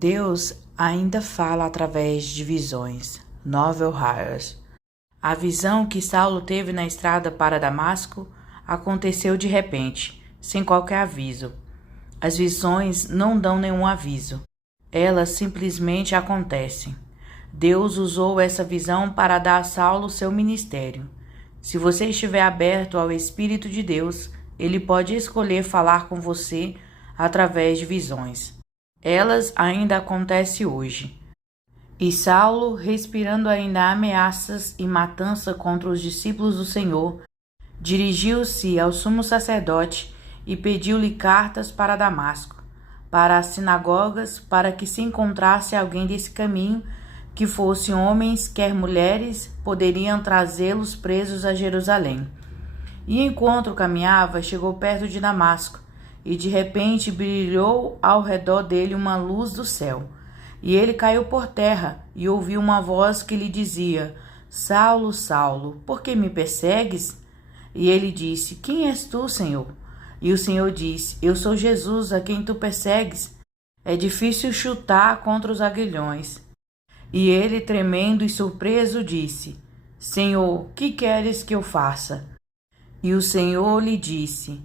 Deus ainda fala através de visões. Novel Hires. A visão que Saulo teve na estrada para Damasco aconteceu de repente, sem qualquer aviso. As visões não dão nenhum aviso. Elas simplesmente acontecem. Deus usou essa visão para dar a Saulo seu ministério. Se você estiver aberto ao Espírito de Deus, ele pode escolher falar com você através de visões. Elas ainda acontecem hoje. E Saulo, respirando ainda ameaças e matança contra os discípulos do Senhor, dirigiu-se ao sumo sacerdote e pediu-lhe cartas para Damasco, para as sinagogas, para que se encontrasse alguém desse caminho, que fossem homens, quer mulheres, poderiam trazê-los presos a Jerusalém. E enquanto caminhava, chegou perto de Damasco, e de repente brilhou ao redor dele uma luz do céu. E ele caiu por terra, e ouviu uma voz que lhe dizia: Saulo, Saulo, por que me persegues? E ele disse: Quem és tu, Senhor? E o Senhor disse: Eu sou Jesus, a quem tu persegues. É difícil chutar contra os aguilhões. E ele, tremendo e surpreso, disse: Senhor, que queres que eu faça? E o Senhor lhe disse: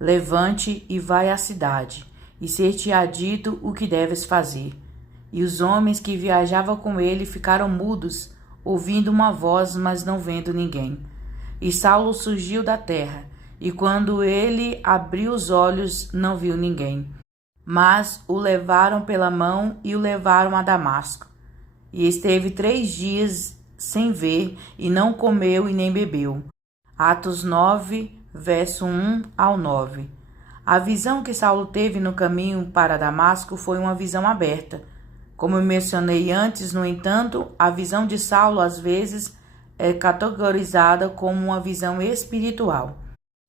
Levante e vai à cidade, e ser-te-á dito o que deves fazer. E os homens que viajavam com ele ficaram mudos, ouvindo uma voz, mas não vendo ninguém. E Saulo surgiu da terra, e quando ele abriu os olhos, não viu ninguém. Mas o levaram pela mão e o levaram a Damasco. E esteve 3 dias sem ver, e não comeu e nem bebeu. Atos 9, verso 1 ao 9. A visão que Saulo teve no caminho para Damasco foi uma visão aberta. Como eu mencionei antes, no entanto, a visão de Saulo às vezes é categorizada como uma visão espiritual.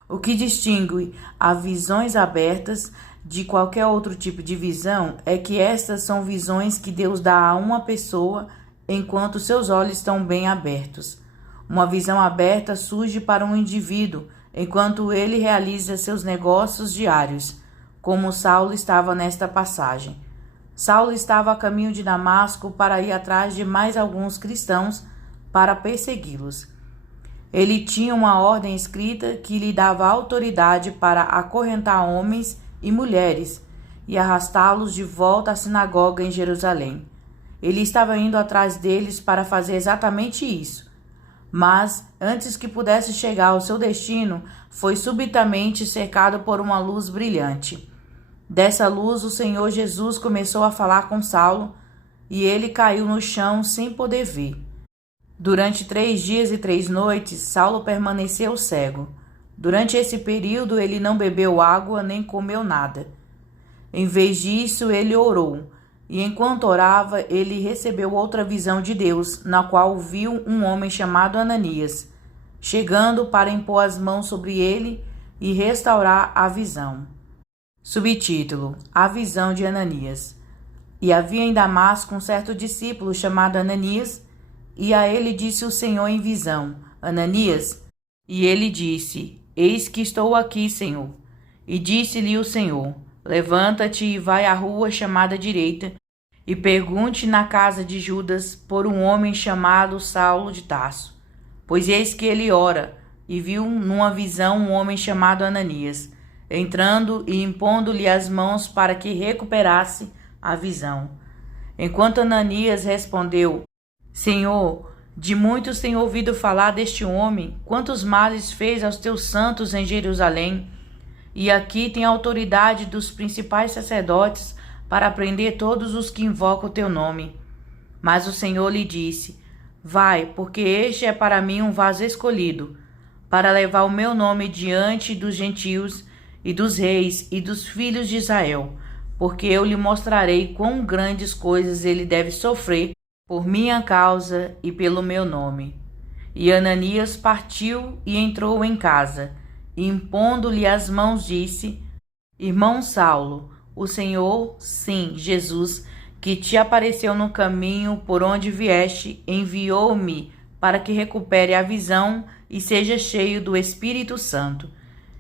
O que distingue as visões abertas de qualquer outro tipo de visão é que estas são visões que Deus dá a uma pessoa enquanto seus olhos estão bem abertos. Uma visão aberta surge para um indivíduo enquanto ele realiza seus negócios diários, como Saulo estava nesta passagem. Saulo estava a caminho de Damasco para ir atrás de mais alguns cristãos para persegui-los. Ele tinha uma ordem escrita que lhe dava autoridade para acorrentar homens e mulheres e arrastá-los de volta à sinagoga em Jerusalém. Ele estava indo atrás deles para fazer exatamente isso. Mas, antes que pudesse chegar ao seu destino, foi subitamente cercado por uma luz brilhante. Dessa luz, o Senhor Jesus começou a falar com Saulo, e ele caiu no chão sem poder ver. Durante 3 dias e 3 noites, Saulo permaneceu cego. Durante esse período, ele não bebeu água nem comeu nada. Em vez disso, ele orou. E enquanto orava, ele recebeu outra visão de Deus, na qual viu um homem chamado Ananias, chegando para impor as mãos sobre ele e restaurar a visão. Subtítulo: A visão de Ananias. E havia em Damasco um certo discípulo chamado Ananias, e a ele disse o Senhor em visão: Ananias. E ele disse: Eis que estou aqui, Senhor. E disse-lhe o Senhor: Levanta-te e vai à rua chamada Direita, e pergunte na casa de Judas por um homem chamado Saulo de Tarso. Pois eis que ele ora, e viu numa visão um homem chamado Ananias, entrando e impondo-lhe as mãos para que recuperasse a visão. Enquanto Ananias respondeu: Senhor, de muitos tenho ouvido falar deste homem, quantos males fez aos teus santos em Jerusalém. E aqui tem a autoridade dos principais sacerdotes para prender todos os que invocam o teu nome. Mas o Senhor lhe disse: Vai, porque este é para mim um vaso escolhido, para levar o meu nome diante dos gentios e dos reis e dos filhos de Israel, porque eu lhe mostrarei quão grandes coisas ele deve sofrer por minha causa e pelo meu nome. E Ananias partiu e entrou em casa, e impondo-lhe as mãos disse: Irmão Saulo, o Senhor, sim, Jesus, que te apareceu no caminho por onde vieste, enviou-me para que recupere a visão e seja cheio do Espírito Santo.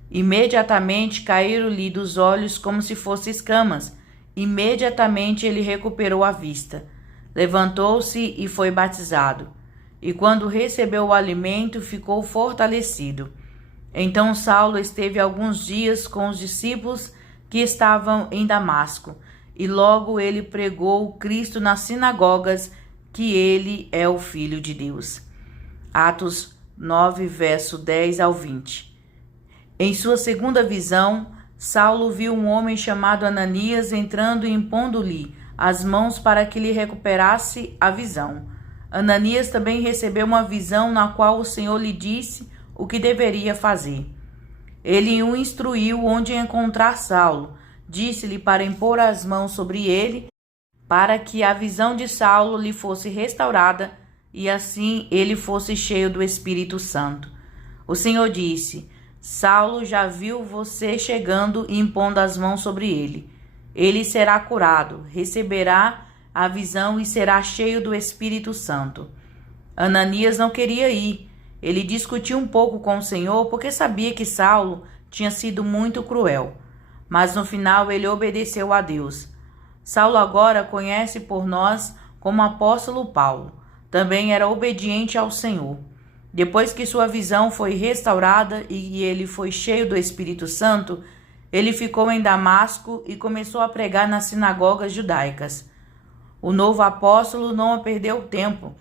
Imediatamente caíram-lhe dos olhos como se fossem escamas, Imediatamente ele recuperou a vista, levantou-se e foi batizado. E quando recebeu o alimento, ficou fortalecido. Então Saulo esteve alguns dias com os discípulos que estavam em Damasco, e logo ele pregou Cristo nas sinagogas, que ele é o Filho de Deus. Atos 9, verso 10 ao 20. Em sua segunda visão, Saulo viu um homem chamado Ananias entrando e impondo-lhe as mãos para que lhe recuperasse a visão. Ananias também recebeu uma visão na qual o Senhor lhe disse o que deveria fazer. Ele o instruiu onde encontrar Saulo, disse-lhe para impor as mãos sobre ele, para que a visão de Saulo lhe fosse restaurada e assim ele fosse cheio do Espírito Santo. O Senhor disse: Saulo já viu você chegando e impondo as mãos sobre ele. Ele será curado, receberá a visão e será cheio do Espírito Santo. Ananias não queria ir. Ele discutiu um pouco com o Senhor porque sabia que Saulo tinha sido muito cruel. Mas no final ele obedeceu a Deus. Saulo agora conhece por nós como apóstolo Paulo. Também era obediente ao Senhor. Depois que sua visão foi restaurada e ele foi cheio do Espírito Santo, ele ficou em Damasco e começou a pregar nas sinagogas judaicas. O novo apóstolo não perdeu tempo.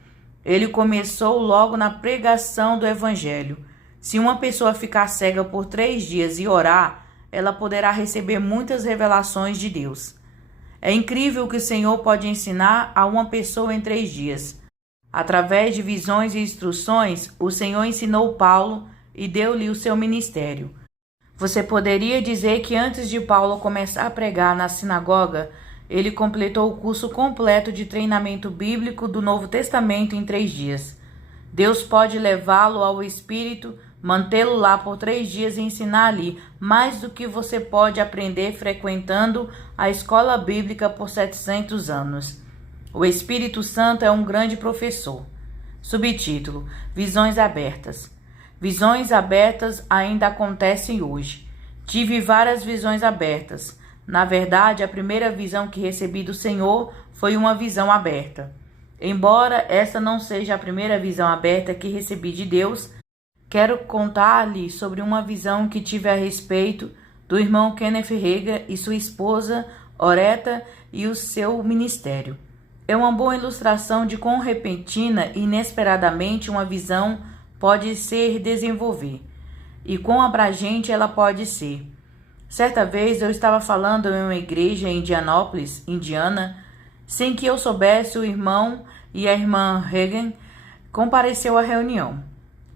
Ele começou logo na pregação do Evangelho. Se uma pessoa ficar cega por 3 dias e orar, ela poderá receber muitas revelações de Deus. É incrível o que o Senhor pode ensinar a uma pessoa em 3 dias. Através de visões e instruções, o Senhor ensinou Paulo e deu-lhe o seu ministério. Você poderia dizer que antes de Paulo começar a pregar na sinagoga, ele completou o curso completo de treinamento bíblico do Novo Testamento em 3 dias. Deus pode levá-lo ao Espírito, mantê-lo lá por 3 dias e ensinar ali mais do que você pode aprender frequentando a escola bíblica por 700 anos. O Espírito Santo é um grande professor. Subtítulo: Visões abertas. Visões abertas ainda acontecem hoje. Tive várias visões abertas. Na verdade, a primeira visão que recebi do Senhor foi uma visão aberta. Embora essa não seja a primeira visão aberta que recebi de Deus, quero contar-lhe sobre uma visão que tive a respeito do irmão Kenneth Hagin e sua esposa Oretta e o seu ministério. É uma boa ilustração de quão repentina e inesperadamente uma visão pode ser desenvolver e quão abrangente ela pode ser. Certa vez eu estava falando em uma igreja em Indianópolis, Indiana, sem que eu soubesse. O irmão e a irmã Hagin compareceu à reunião.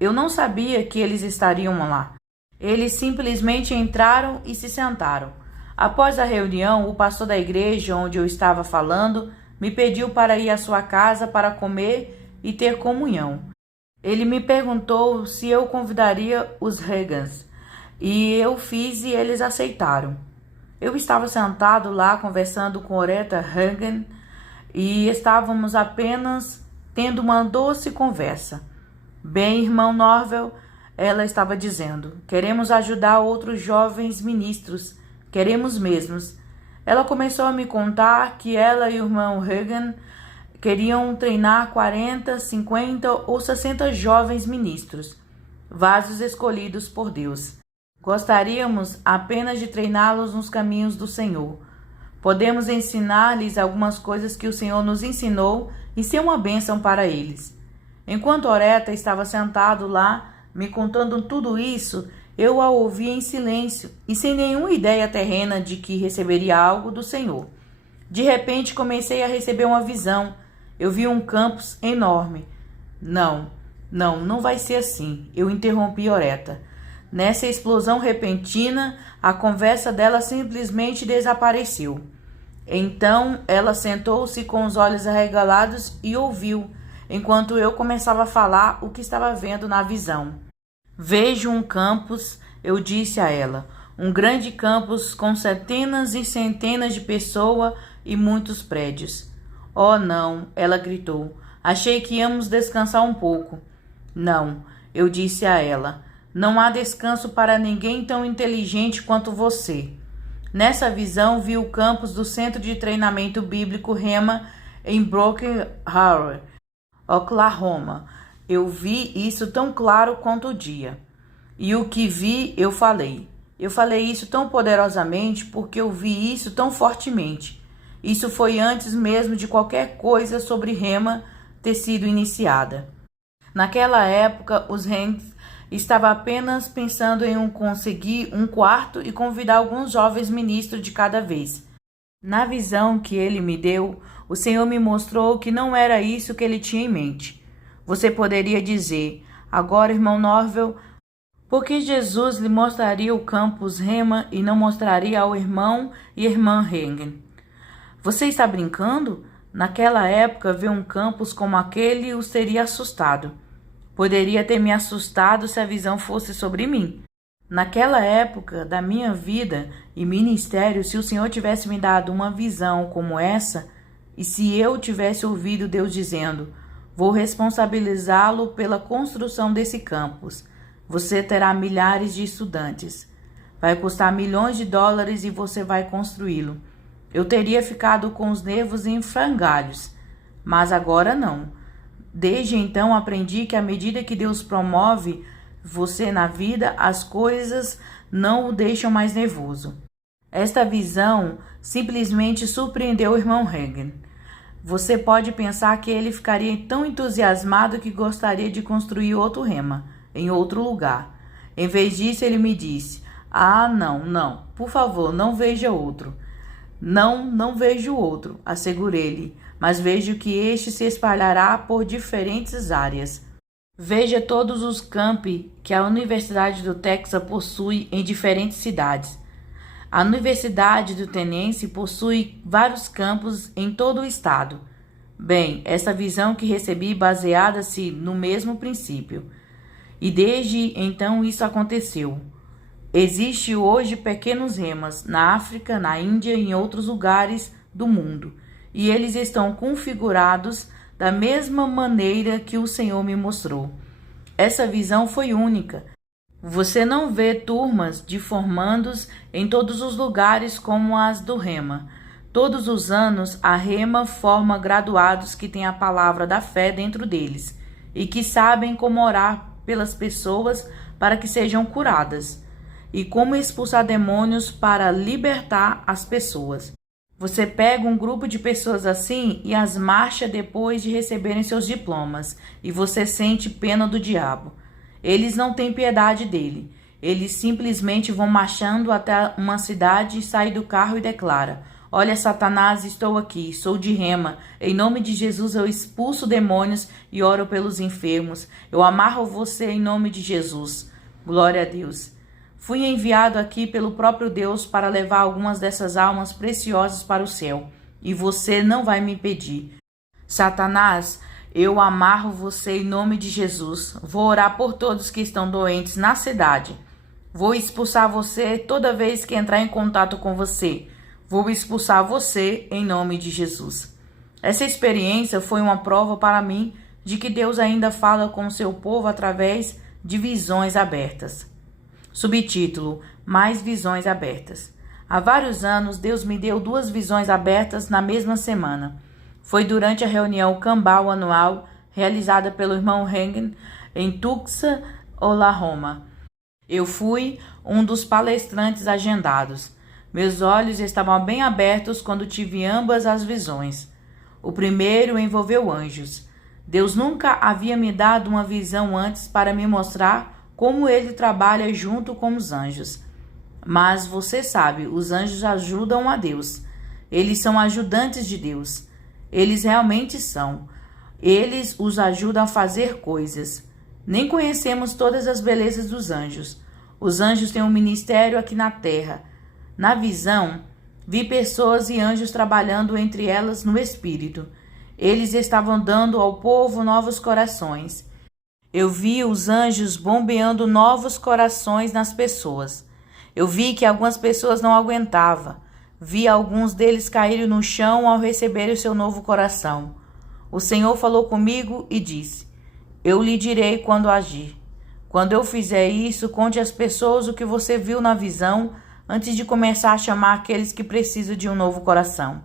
Eu não sabia que eles estariam lá. Eles simplesmente entraram e se sentaram. Após a reunião, o pastor da igreja onde eu estava falando me pediu para ir à sua casa para comer e ter comunhão. Ele me perguntou se eu convidaria os Hagins, e eu fiz e eles aceitaram. Eu estava sentado lá conversando com Oretta Hagin e estávamos apenas tendo uma doce conversa. Bem, irmão Norvel, ela estava dizendo, queremos ajudar outros jovens ministros, queremos mesmos. Ela começou a me contar que ela e o irmão Hagin queriam treinar 40, 50 ou 60 jovens ministros, vasos escolhidos por Deus. Gostaríamos apenas de treiná-los nos caminhos do Senhor. Podemos ensinar-lhes algumas coisas que o Senhor nos ensinou e ser uma bênção para eles. Enquanto Oretta estava sentado lá, me contando tudo isso, eu a ouvi em silêncio e sem nenhuma ideia terrena de que receberia algo do Senhor. De repente comecei a receber uma visão. Eu vi um campus enorme. Não vai ser assim. Eu interrompi Oretta. Nessa explosão repentina, a conversa dela simplesmente desapareceu. Então ela sentou-se com os olhos arregalados e ouviu, enquanto eu começava a falar o que estava vendo na visão. Vejo um campus, eu disse a ela, um grande campus com centenas e centenas de pessoas e muitos prédios. Oh, não, ela gritou. Achei que íamos descansar um pouco. Não, eu disse a ela. Não há descanso para ninguém tão inteligente quanto você. Nessa visão, vi o campus do Centro de Treinamento Bíblico Rema em Broken Arrow, Oklahoma. Eu vi isso tão claro quanto o dia. E o que vi, eu falei. Eu falei isso tão poderosamente porque eu vi isso tão fortemente. Isso foi antes mesmo de qualquer coisa sobre Rema ter sido iniciada. Naquela época, os Hanks estavam apenas pensando em conseguir um quarto e convidar alguns jovens ministros de cada vez. Na visão que ele me deu, o Senhor me mostrou que não era isso que ele tinha em mente. Você poderia dizer, agora, irmão Norvel, por que Jesus lhe mostraria o campus Rema e não mostraria ao irmão e irmã Hagen? Você está brincando? Naquela época, ver um campus como aquele os teria assustado. Poderia ter me assustado se a visão fosse sobre mim. Naquela época da minha vida e ministério, se o Senhor tivesse me dado uma visão como essa, e se eu tivesse ouvido Deus dizendo, vou responsabilizá-lo pela construção desse campus, você terá milhares de estudantes. Vai custar milhões de dólares e você vai construí-lo. Eu teria ficado com os nervos em frangalhos, mas agora não. Desde então aprendi que à medida que Deus promove você na vida, as coisas não o deixam mais nervoso. Esta visão simplesmente surpreendeu o irmão Hagen. Você pode pensar que ele ficaria tão entusiasmado que gostaria de construir outro Rema em outro lugar. Em vez disso, ele me disse, não, por favor, não veja outro. Não vejo outro, assegurei-lhe, mas vejo que este se espalhará por diferentes áreas. Veja todos os campi que a Universidade do Texas possui em diferentes cidades. A Universidade do Tennessee possui vários campos em todo o estado. Bem, essa visão que recebi baseada-se no mesmo princípio. E desde então isso aconteceu. Existem hoje pequenos remas na África, na Índia e em outros lugares do mundo, e eles estão configurados da mesma maneira que o Senhor me mostrou. Essa visão foi única. Você não vê turmas de formandos em todos os lugares como as do Rema. Todos os anos, a Rema forma graduados que têm a palavra da fé dentro deles e que sabem como orar pelas pessoas para que sejam curadas e como expulsar demônios para libertar as pessoas. Você pega um grupo de pessoas assim e as marcha depois de receberem seus diplomas, e você sente pena do diabo. Eles não têm piedade dele. Eles simplesmente vão marchando até uma cidade, sai do carro e declara, olha, Satanás, estou aqui, sou de Rema. Em nome de Jesus eu expulso demônios e oro pelos enfermos. Eu amarro você em nome de Jesus. Glória a Deus. Fui enviado aqui pelo próprio Deus para levar algumas dessas almas preciosas para o céu, e você não vai me impedir. Satanás, eu amarro você em nome de Jesus. Vou orar por todos que estão doentes na cidade. Vou expulsar você toda vez que entrar em contato com você. Vou expulsar você em nome de Jesus. Essa experiência foi uma prova para mim de que Deus ainda fala com o seu povo através de visões abertas. Subtítulo: Mais visões abertas. Há vários anos, Deus me deu 2 visões abertas na mesma semana. Foi durante a reunião Cambau anual, realizada pelo irmão Hagen em Tulsa, Oklahoma. Eu fui um dos palestrantes agendados. Meus olhos estavam bem abertos quando tive ambas as visões. O primeiro envolveu anjos. Deus nunca havia me dado uma visão antes para me mostrar como ele trabalha junto com os anjos. Mas você sabe, os anjos ajudam a Deus. Eles são ajudantes de Deus. Eles realmente são. Eles os ajudam a fazer coisas. Nem conhecemos todas as belezas dos anjos. Os anjos têm um ministério aqui na terra. Na visão, vi pessoas e anjos trabalhando entre elas no espírito. Eles estavam dando ao povo novos corações. Eu vi os anjos bombeando novos corações nas pessoas. Eu vi que algumas pessoas não aguentavam. Vi alguns deles caírem no chão ao receberem o seu novo coração. O Senhor falou comigo e disse, eu lhe direi quando agir. Quando eu fizer isso, conte às pessoas o que você viu na visão, antes de começar a chamar aqueles que precisam de um novo coração.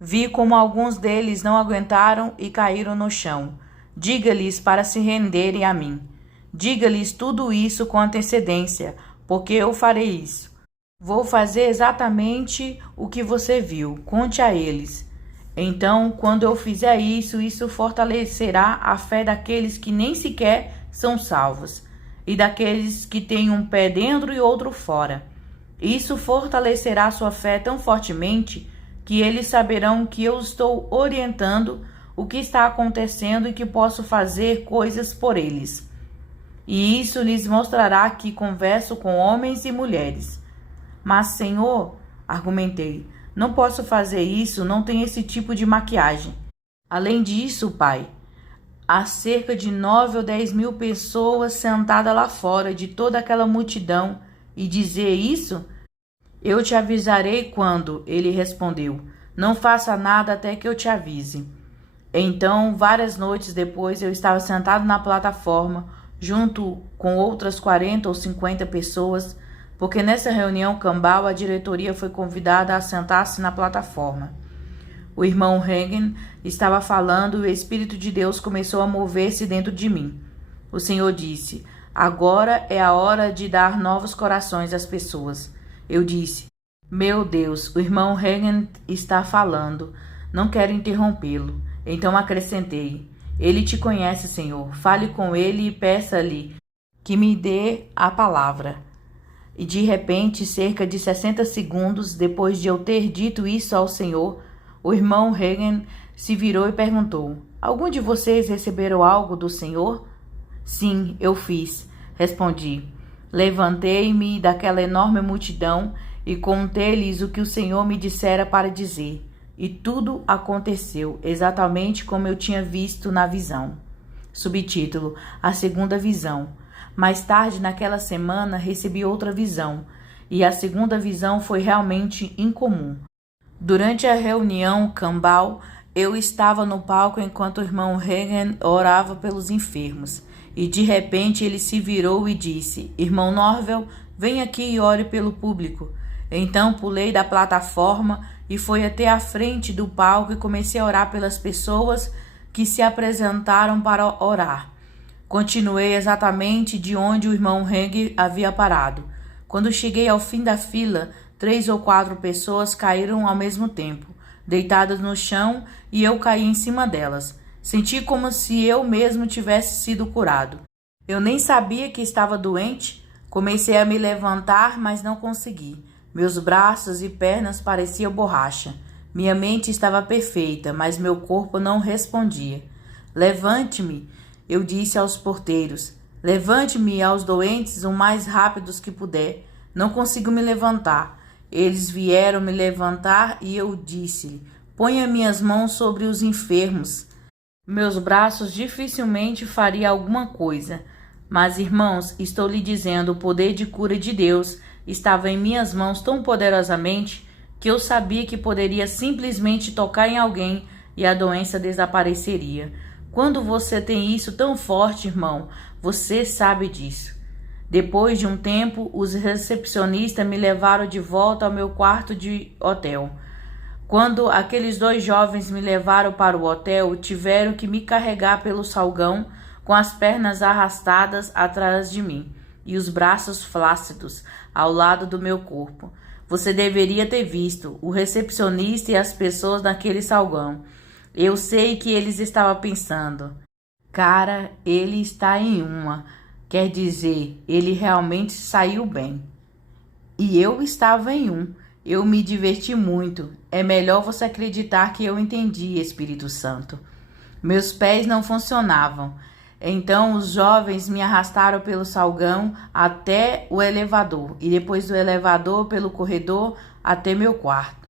Vi como alguns deles não aguentaram e caíram no chão. Diga-lhes para se renderem a mim. Diga-lhes tudo isso com antecedência, porque eu farei isso. Vou fazer exatamente o que você viu. Conte a eles. Então, quando eu fizer isso, isso fortalecerá a fé daqueles que nem sequer são salvos, e daqueles que têm um pé dentro e outro fora. Isso fortalecerá sua fé tão fortemente que eles saberão que eu estou orientando o que está acontecendo e que posso fazer coisas por eles. E isso lhes mostrará que converso com homens e mulheres. Mas, Senhor, argumentei, não posso fazer isso, não tenho esse tipo de maquiagem. Além disso, Pai, há cerca de 9 ou 10 mil pessoas sentadas lá fora de toda aquela multidão, e dizer isso? Eu te avisarei quando, ele respondeu. Não faça nada até que eu te avise. Então, várias noites depois, eu estava sentado na plataforma, junto com outras 40 ou 50 pessoas, porque nessa reunião cambal a diretoria foi convidada a sentar-se na plataforma. O irmão Reagan estava falando e o Espírito de Deus começou a mover-se dentro de mim. O Senhor disse, agora é a hora de dar novos corações às pessoas. Eu disse, meu Deus, o irmão Reagan está falando, não quero interrompê-lo. Então acrescentei, ele te conhece, Senhor, fale com ele e peça-lhe que me dê a palavra. E de repente, cerca de 60 segundos depois de eu ter dito isso ao Senhor, o irmão Reagan se virou e perguntou, algum de vocês receberam algo do Senhor? Sim, eu fiz, respondi. Levantei-me daquela enorme multidão e contei-lhes o que o Senhor me dissera para dizer. E tudo aconteceu exatamente como eu tinha visto na visão. Subtítulo: A Segunda Visão. Mais tarde naquela semana recebi outra visão, e a segunda visão foi realmente incomum. Durante a reunião cambal, eu estava no palco enquanto o irmão Reagan orava pelos enfermos, e de repente ele se virou e disse, irmão Norvel, vem aqui e ore pelo público. Então pulei da plataforma e fui até a frente do palco e comecei a orar pelas pessoas que se apresentaram para orar. Continuei exatamente de onde o irmão Heng havia parado. Quando cheguei ao fim da fila, 3 ou 4 pessoas caíram ao mesmo tempo, deitadas no chão, e eu caí em cima delas. Senti como se eu mesmo tivesse sido curado. Eu nem sabia que estava doente. Comecei a me levantar, mas não consegui. Meus braços e pernas pareciam borracha. Minha mente estava perfeita, mas meu corpo não respondia. Levante-me, eu disse aos porteiros. Levante-me aos doentes o mais rápidos que puder. Não consigo me levantar. Eles vieram me levantar e eu disse: ponha minhas mãos sobre os enfermos. Meus braços dificilmente fariam alguma coisa. Mas, irmãos, estou lhe dizendo, o poder de cura de Deus estava em minhas mãos tão poderosamente que eu sabia que poderia simplesmente tocar em alguém e a doença desapareceria. Quando você tem isso tão forte, irmão, você sabe disso. Depois de um tempo, os recepcionistas me levaram de volta ao meu quarto de hotel. Quando aqueles 2 jovens me levaram para o hotel, tiveram que me carregar pelo salgão com as pernas arrastadas atrás de mim e os braços flácidos ao lado do meu corpo. Você deveria ter visto o recepcionista e as pessoas naquele salgão. Eu sei que eles estavam pensando, cara, ele está em uma. Quer dizer, ele realmente saiu bem. E eu estava em um. Eu me diverti muito. É melhor você acreditar que eu entendi, Espírito Santo. Meus pés não funcionavam. Então os jovens me arrastaram pelo salgão até o elevador e depois do elevador pelo corredor até meu quarto.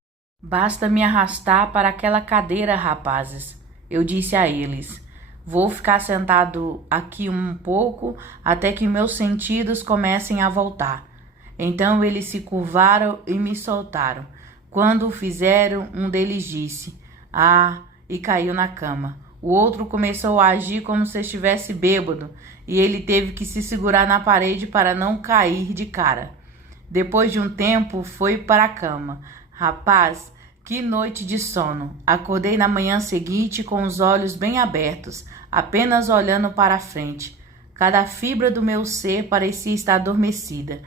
Basta me arrastar para aquela cadeira, rapazes. Eu disse a eles. Vou ficar sentado aqui um pouco até que meus sentidos comecem a voltar. Então eles se curvaram e me soltaram. Quando o fizeram, um deles disse, e caiu na cama. O outro começou a agir como se estivesse bêbado e ele teve que se segurar na parede para não cair de cara. Depois de um tempo, foi para a cama. Rapaz, que noite de sono! Acordei na manhã seguinte com os olhos bem abertos, apenas olhando para a frente. Cada fibra do meu ser parecia estar adormecida.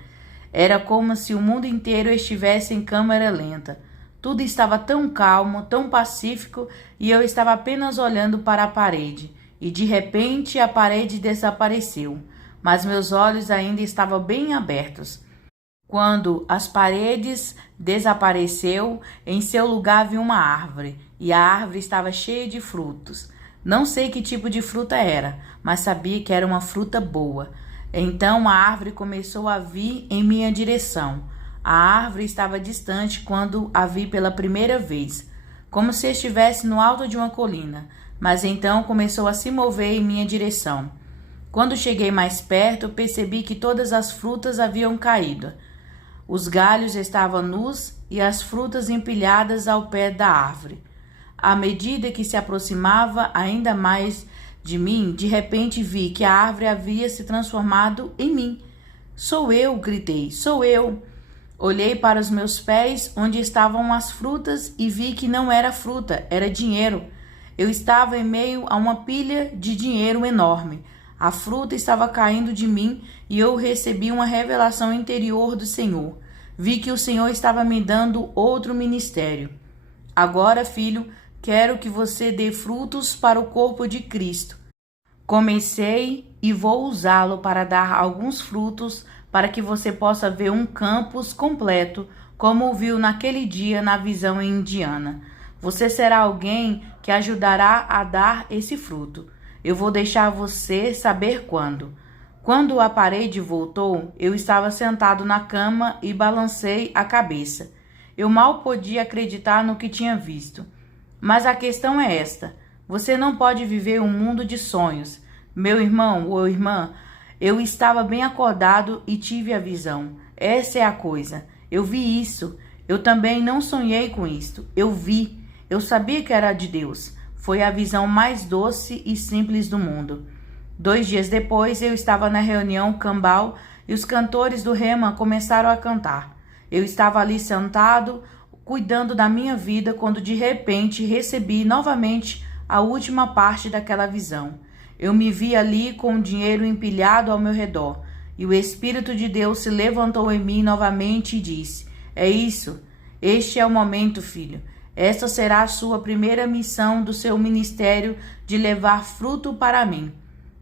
Era como se o mundo inteiro estivesse em câmera lenta. Tudo estava tão calmo, tão pacífico, e eu estava apenas olhando para a parede. E de repente a parede desapareceu, mas meus olhos ainda estavam bem abertos. Quando as paredes desapareceu, em seu lugar vi uma árvore, e a árvore estava cheia de frutos. Não sei que tipo de fruta era, mas sabia que era uma fruta boa. Então a árvore começou a vir em minha direção. A árvore estava distante quando a vi pela primeira vez, como se estivesse no alto de uma colina, mas então começou a se mover em minha direção. Quando cheguei mais perto, percebi que todas as frutas haviam caído. Os galhos estavam nus e as frutas empilhadas ao pé da árvore. À medida que se aproximava ainda mais de mim, de repente vi que a árvore havia se transformado em mim. Sou eu, gritei, sou eu. Olhei para os meus pés, onde estavam as frutas, e vi que não era fruta, era dinheiro. Eu estava em meio a uma pilha de dinheiro enorme. A fruta estava caindo de mim e eu recebi uma revelação interior do Senhor. Vi que o Senhor estava me dando outro ministério. Agora, filho, quero que você dê frutos para o corpo de Cristo. Comecei e vou usá-lo para dar alguns frutos para que você possa ver um campus completo, como viu naquele dia na visão em Indiana. Você será alguém que ajudará a dar esse fruto. Eu vou deixar você saber quando. Quando a parede voltou, eu estava sentado na cama e balancei a cabeça. Eu mal podia acreditar no que tinha visto. Mas a questão é esta: você não pode viver um mundo de sonhos. Meu irmão ou irmã, eu estava bem acordado e tive a visão. Essa é a coisa. Eu vi isso. Eu também não sonhei com isto. Eu vi. Eu sabia que era de Deus. Foi a visão mais doce e simples do mundo. 2 dias depois, eu estava na reunião cambal e os cantores do Rema começaram a cantar. Eu estava ali sentado, cuidando da minha vida, quando de repente recebi novamente a última parte daquela visão. Eu me vi ali com o dinheiro empilhado ao meu redor, e o Espírito de Deus se levantou em mim novamente e disse: é isso, este é o momento, filho. Esta será a sua primeira missão do seu ministério de levar fruto para mim.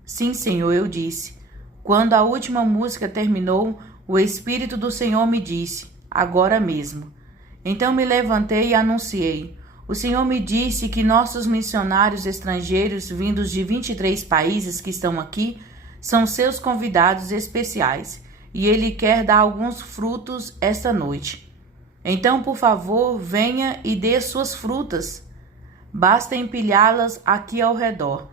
Sim, Senhor, eu disse. Quando a última música terminou, o Espírito do Senhor me disse: agora mesmo. Então me levantei e anunciei. O Senhor me disse que nossos missionários estrangeiros vindos de 23 países que estão aqui são seus convidados especiais e Ele quer dar alguns frutos esta noite. Então, por favor, venha e dê suas frutas. Basta empilhá-las aqui ao redor.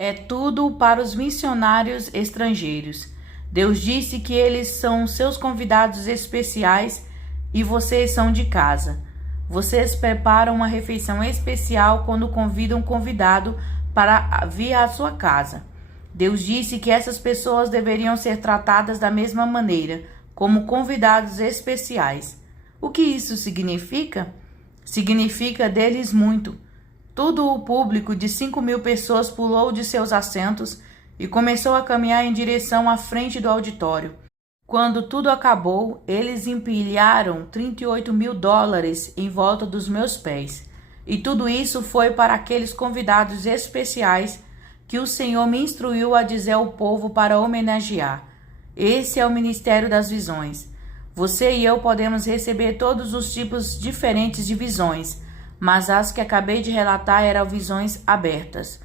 É tudo para os missionários estrangeiros. Deus disse que eles são seus convidados especiais e vocês são de casa. Vocês preparam uma refeição especial quando convidam um convidado para vir à sua casa. Deus disse que essas pessoas deveriam ser tratadas da mesma maneira, como convidados especiais. O que isso significa? Significa deles muito. Todo o público de 5.000 pessoas pulou de seus assentos e começou a caminhar em direção à frente do auditório. Quando tudo acabou, eles empilharam $38.000 em volta dos meus pés. E tudo isso foi para aqueles convidados especiais que o Senhor me instruiu a dizer ao povo para homenagear. Esse é o ministério das visões. Você e eu podemos receber todos os tipos diferentes de visões, mas as que acabei de relatar eram visões abertas.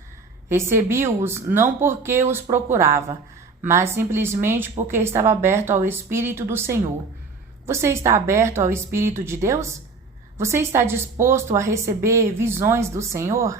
Recebi-os não porque os procurava, mas simplesmente porque estava aberto ao Espírito do Senhor. Você está aberto ao Espírito de Deus? Você está disposto a receber visões do Senhor?